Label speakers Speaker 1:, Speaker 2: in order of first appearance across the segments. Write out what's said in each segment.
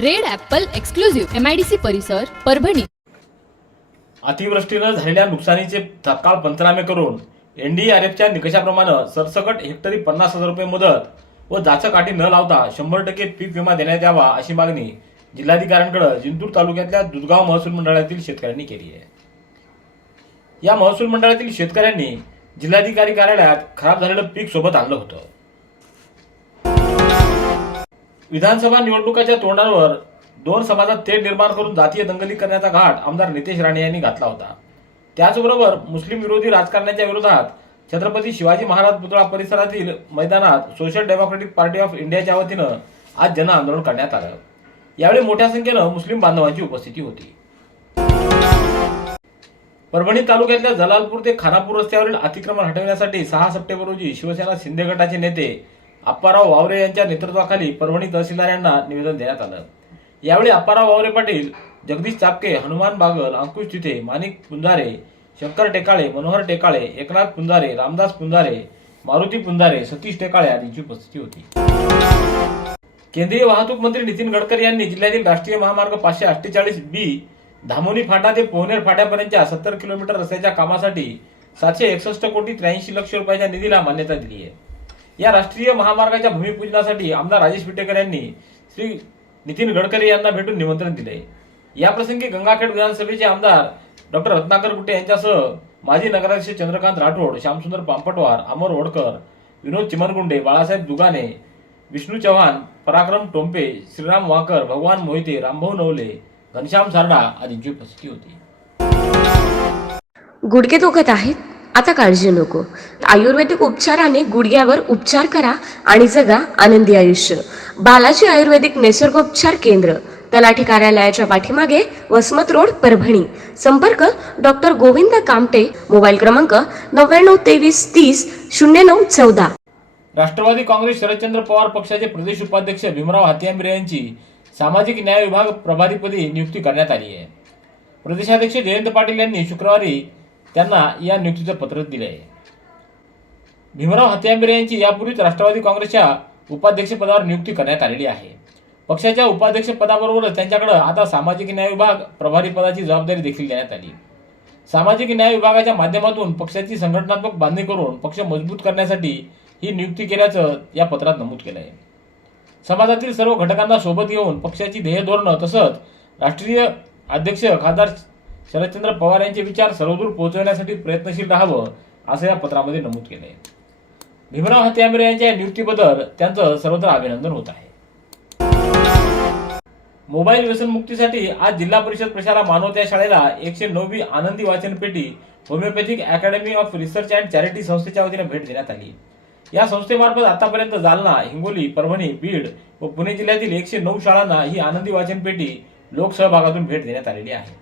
Speaker 1: Red Apple exclusive MIDC परिसर परभणी.
Speaker 2: अतिवृष्टीनं झालेल्या नुकसानीचे तत्काळ पंचनामे करून एनडीआरएफच्या निकषाप्रमाणे सरसकट हेक्टरी पन्नास हजार रुपये मदत व जाचकाठी न लावता शंभर टक्के पीक विमा देण्यात यावा अशी मागणी जिल्हाधिकाऱ्यांकडे जिंतूर तालुक्यातल्या दुधगाव महसूल मंडळातील शेतकऱ्यांनी केली आहे. या महसूल मंडळातील शेतकऱ्यांनी जिल्हाधिकारी कार्यालयात खराब झालेलं पीक सोबत आणलं होतं. विधानसभा निवडणुकाच्या तोंडावर दोन समाजात थेट निर्माण करून जातीय दंगली करण्याचा घाट आमदार नितेश राणे यांनी घातला होता. त्याचबरोबर मुस्लिम विरोधी राजकारण्याच्या विरोधात छत्रपती शिवाजी महाराज पुतळा परिसरातील मैदानात सोशल डेमोक्रेटिक पार्टी ऑफ इंडियाच्या वतीनं आज जन आंदोलन करण्यात आलं. यावेळी मोठ्या संख्येनं मुस्लिम बांधवांची उपस्थिती होती. परभणी तालुक्यातल्या जलालपूर ते खानापूर रस्त्यावरील अतिक्रमण हटवण्यासाठी सहा सप्टेंबर रोजी शिवसेना शिंदे गटाचे नेते अप्पाराव वावरे यांच्या नेतृत्वाखाली परभणी तहसीलदार यांना निवेदन देण्यात आलं. यावेळी अप्पाराव वावरे पाटील जगदीश चापके हनुमान बागल अंकुश तिथे माणिक पुंजारे शंकर टेकाळे मनोहर टेकाळे एकनाथ पुंजारे रामदास पुंजारे मारुती पुंजारे सतीश टेकाळे आदींची उपस्थिती होती. केंद्रीय वाहतूक मंत्री नितीन गडकरी यांनी जिल्ह्यातील राष्ट्रीय महामार्ग पाचशे अठ्ठेचाळीस बी धामोनी फाटा ते पोहनेर फाट्यापर्यंतच्या सत्तर किलोमीटर रस्त्याच्या कामासाठी सातशे एकसष्ट कोटी त्र्याऐंशी लक्ष रुपयाच्या निधीला मान्यता दिली आहे. या राष्ट्रीय महामार्गाच्या भूमिपूजनासाठी आमदार राजेश विटेकर यांनी श्री नितीन गडकरी यांना भेटून निमंत्रण दिले. याप्रसंगी गंगाखेड विधानसभेचे आमदार डॉक्टर रत्नाकर गुट्टे यांच्यासह माजी नगराध्यक्ष चंद्रकांत राठोड श्यामसुंदर पांपटवार अमर ओडकर विनोद चिमनगुंडे बाळासाहेब दुगाने विष्णू चव्हाण पराक्रम टोंपे श्रीराम वाकर भगवान मोहिते रामभाऊ नवले घनश्याम सारडा आदींची उपस्थिती होती.
Speaker 3: गुडघे दुखत आहेत? आता काळजी नको. आयुर्वेदिक उपचाराने गुडघ्यावर उपचार करा आणि जगा आनंदी आयुष्य. बालाजी आयुर्वेदिक निसर्गोपचार केंद्र तलाठी कार्यालयाच्या पाठीमागे वसमत रोड परभणी. संपर्क डॉक्टर गोविंद कामटे मोबाईल क्रमांक नव्याण्णव तेवीस तीस शून्य नऊ चौदा.
Speaker 2: राष्ट्रवादी काँग्रेस शरदचंद्र पवार पक्षाचे प्रदेश उपाध्यक्ष भीमराव हातियांबरे यांची सामाजिक न्याय विभाग प्रभारीपदी नियुक्ती करण्यात आली आहे. प्रदेशाध्यक्ष जयंत पाटील यांनी शुक्रवारी त्यांना या नियुक्तीचं पत्र दिले आहे भीमराव हत्यांबरे यांची यापूर्वीच राष्ट्रवादी काँग्रेसच्या उपाध्यक्षपदावर नियुक्ती करण्यात आलेली आहे. पक्षाच्या उपाध्यक्षपदाबरोबरच त्यांच्याकडे आता सामाजिक न्याय विभाग प्रभारी पदाची जबाबदारी देखील देण्यात आली. सामाजिक न्याय विभागाच्या माध्यमातून पक्षाची संघटनात्मक बांधणी करून पक्ष मजबूत करण्यासाठी ही नियुक्ती केल्याचं या पत्रात नमूद केलं आहे समाजातील सर्व घटकांना सोबत घेऊन पक्षाची ध्येय धोरणं तसंच राष्ट्रीय अध्यक्ष खासदार शरदचंद्र पवार यांचे विचार सर्वदूर पोहोचवण्यासाठी प्रयत्नशील राहावं असं या पत्रामध्ये नमूद केलं आहे भीमराव हत्यांबरे यांच्या नियुक्तीबद्दल त्यांचं सर्वत्र अभिनंदन होत आहे. मोबाईल व्यसनमुक्तीसाठी आज जिल्हा परिषद प्रशाला मानवत या शाळेला एकशे नववी आनंदी वाचन पेटी homeopathic academy of research and charity संस्थेच्या वतीने भेट देण्यात आली. या संस्थेमार्फत आतापर्यंत जालना हिंगोली परभणी बीड व पुणे जिल्ह्यातील एकशे नऊ शाळांना ही आनंदी वाचन पेटी लोकसहभागातून भेट देण्यात आलेली आहे.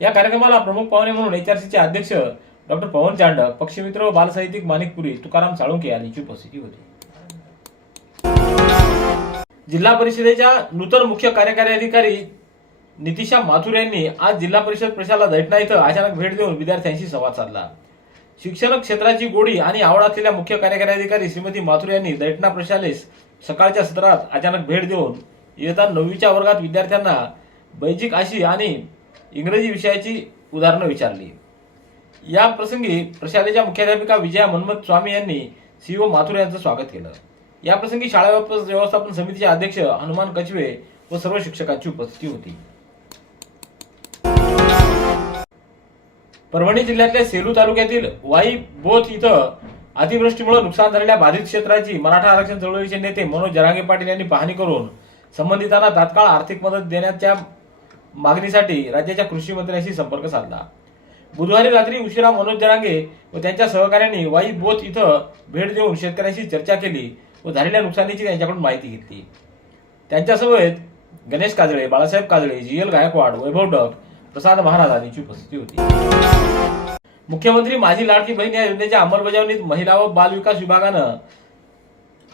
Speaker 2: या कार्यक्रमाला प्रमुख पाहुणे म्हणून एचआरसीचे अध्यक्ष डॉक्टर पवन चांडक पक्षमित्र व बालसाहित्यिक माणिकपुरी तुकाराम साळुंके यांची उपस्थिती होती. जिल्हा परिषदेच्या नूतन मुख्य कार्यकारी अधिकारी नितिशा माथुर यांनी आज जिल्हा परिषद प्रशाला दैठणा इथं अचानक भेट देऊन विद्यार्थ्यांशी संवाद साधला. शिक्षण क्षेत्राची गोडी आणि आवड असलेल्या मुख्य कार्यकारी अधिकारी श्रीमती माथुर यांनी दैठणा प्रशालेस सकाळच्या सत्रात अचानक भेट देऊन येता नववीच्या वर्गात विद्यार्थ्यांना बैजिक आशी आणि इंग्रजी विषयाची उदाहरणं विचारली. या प्रसंगी प्रशालेच्या मुख्याध्यापिका विजया मनमत स्वामी यांनी सीओ माथुर यांचं स्वागत केलं. या प्रसंगी शाळा व्यवस्थापन समितीचे अध्यक्ष हनुमान कचवे व सर्व शिक्षकांची उपस्थिती होती. परभणी जिल्ह्यातल्या सेलू तालुक्यातील वाई बोथ इथं अतिवृष्टीमुळे नुकसान झालेल्या बाधित क्षेत्राची मराठा आरक्षण चळवळीचे नेते मनोज जरांगे पाटील यांनी पाहणी करून संबंधितांना तात्काळ आर्थिक मदत देण्याच्या मागणीसाठी राज्याच्या कृषी मंत्र्यांशी संपर्क साधला. बुधवारी रात्री उशिरा मनोज जरांगे व त्यांच्या सहकाऱ्यांनी वाई बोथ इथं भेट देऊन शेतकऱ्यांशी चर्चा केली व झालेल्या नुकसानीची त्यांच्याकडून माहिती घेतली. त्यांच्यासमवेत गणेश काजळे बाळासाहेब काजळे जी एल गायकवाड वैभव डक प्रसाद महाराज आदींची उपस्थिती होती. मुख्यमंत्री माझी लाडकी बहीण या योजनेच्या अंमलबजावणीत महिला व बाल विकास विभागानं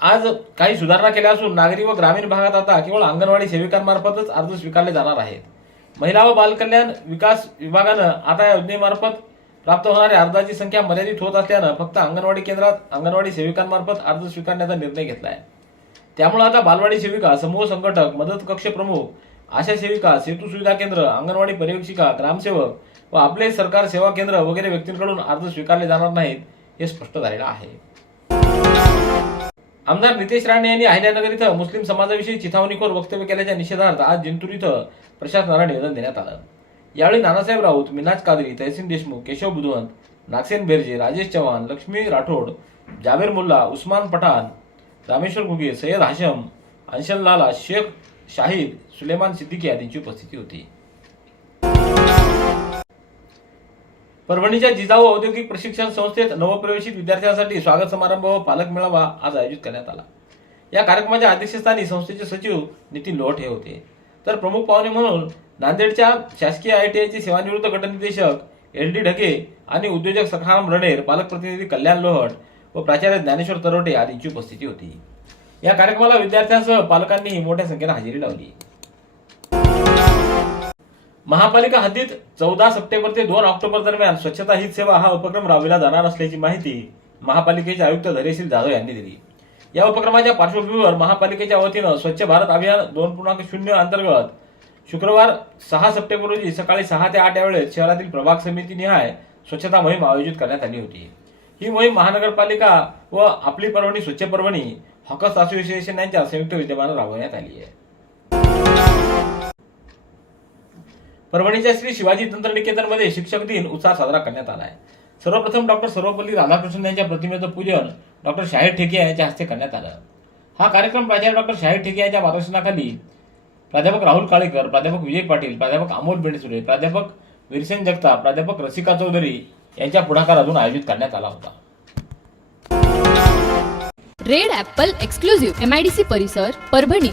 Speaker 2: आज काही सुधारणा केल्या असून नागरी व ग्रामीण भागात आता केवळ अंगणवाडी सेविकांमार्फतच अर्ज स्वीकारले जाणार आहेत. महिला व बालकल्याण विकास विभागानं आता या योजनेमार्फत प्राप्त होणाऱ्या अर्जाची संख्या मर्यादित होत असल्यानं फक्त अंगणवाडी केंद्रात अंगणवाडी सेविकांमार्फत अर्ज स्वीकारण्याचा निर्णय घेतला आहे त्यामुळे आता बालवाडी सेविका समूह संघटक मदत कक्ष प्रमुख आशा सेविका सेतू सुविधा केंद्र अंगणवाडी पर्यवेक्षिका ग्रामसेवक व आपले सरकार सेवा केंद्र वगैरे व्यक्तींकडून अर्ज स्वीकारले जाणार नाहीत हे स्पष्ट झालेलं आहे. आमदार नितेश राणे यांनी अहिल्यानगर इथं मुस्लिम समाजाविषयी चिथावणीखोर वक्तव्य केल्याच्या निषेधार्थ आज जिंतूर इथं प्रशासनाला निवेदन देण्यात आलं. यावेळी नानासाहेब राऊत मिनाज कादरी तहसीन देशमुख केशव बुधवंत नागसेन बेर्जे राजेश चव्हाण लक्ष्मी राठोड जावेर मुल्ला उस्मान पठाण रामेश्वर घुगे सय्यद हाशम अंशन लाला शेख शाहिद सुलेमान सिद्दीकी आदींची उपस्थिती होती. परभणीच्या जिजाऊ औद्योगिक प्रशिक्षण संस्थेत नवप्रवेशित विद्यार्थ्यांसाठी स्वागत समारंभ व पालक मेळावा आज आयोजित करण्यात आला. या कार्यक्रमाच्या अध्यक्षस्थानी संस्थेचे सचिव नितीन लोट हे होते. तर प्रमुख पाहुणे म्हणून नांदेडच्या शासकीय आय टी आयचे सेवानिवृत्त गटनिर्देशक एल डी ढगे आणि उद्योजक सखाराम रणेर पालक प्रतिनिधी कल्याण लोहट व प्राचार्य ज्ञानेश्वर तरोटे आदींची उपस्थिती होती. या कार्यक्रमाला विद्यार्थ्यांसह पालकांनीही मोठ्या संख्येने हजेरी लावली. महापालिका हद्दीत चौदा सप्टेंबर ते दोन ऑक्टोबर दरम्यान स्वच्छता हीच सेवा हा उपक्रम राबविला जाणार असल्याची माहिती महापालिकेचे आयुक्त धैर्यशील जाधव यांनी दिली. या उपक्रमाच्या पार्श्वभूमीवर महापालिकेच्या वतीनं स्वच्छ भारत अभियान दोन पूर्णांक शून्य अंतर्गत शुक्रवार सहा सप्टेंबर रोजी सकाळी सहा ते आठ या वेळेत शहरातील प्रभाग समिती निहाय स्वच्छता मोहीम आयोजित करण्यात आली होती. ही मोहीम महानगरपालिका व आपली परभणी स्वच्छ परभणी हॉकर्स असोसिएशन यांच्या संयुक्त विद्यमानं राबवण्यात आली आहे. परभणीच्या श्री शिवाजी तंत्रनिकेतनमध्ये शिक्षक दिन उत्साह साजरा करण्यात आला आहे. सर्वप्रथम डॉक्टर सर्वपल्ली राधाकृष्णन यांच्या प्रतिमेचं पूजन डॉक्टर शाहीर ठेके यांच्या हस्ते करण्यात आलं. हा कार्यक्रम प्राचार्य डॉक्टर शाहीर ठेके यांच्या मार्गदर्शनाखाली प्राध्यापक राहुल काळेकर प्राध्यापक विजय पाटील प्राध्यापक अमोल बेडसुरे प्राध्यापक विरसेन जगताप प्राध्यापक रसिका चौधरी यांच्या पुढाकारातून आयोजित करण्यात आला होता.
Speaker 1: Red Apple exclusive M I D C परिसर परभणी.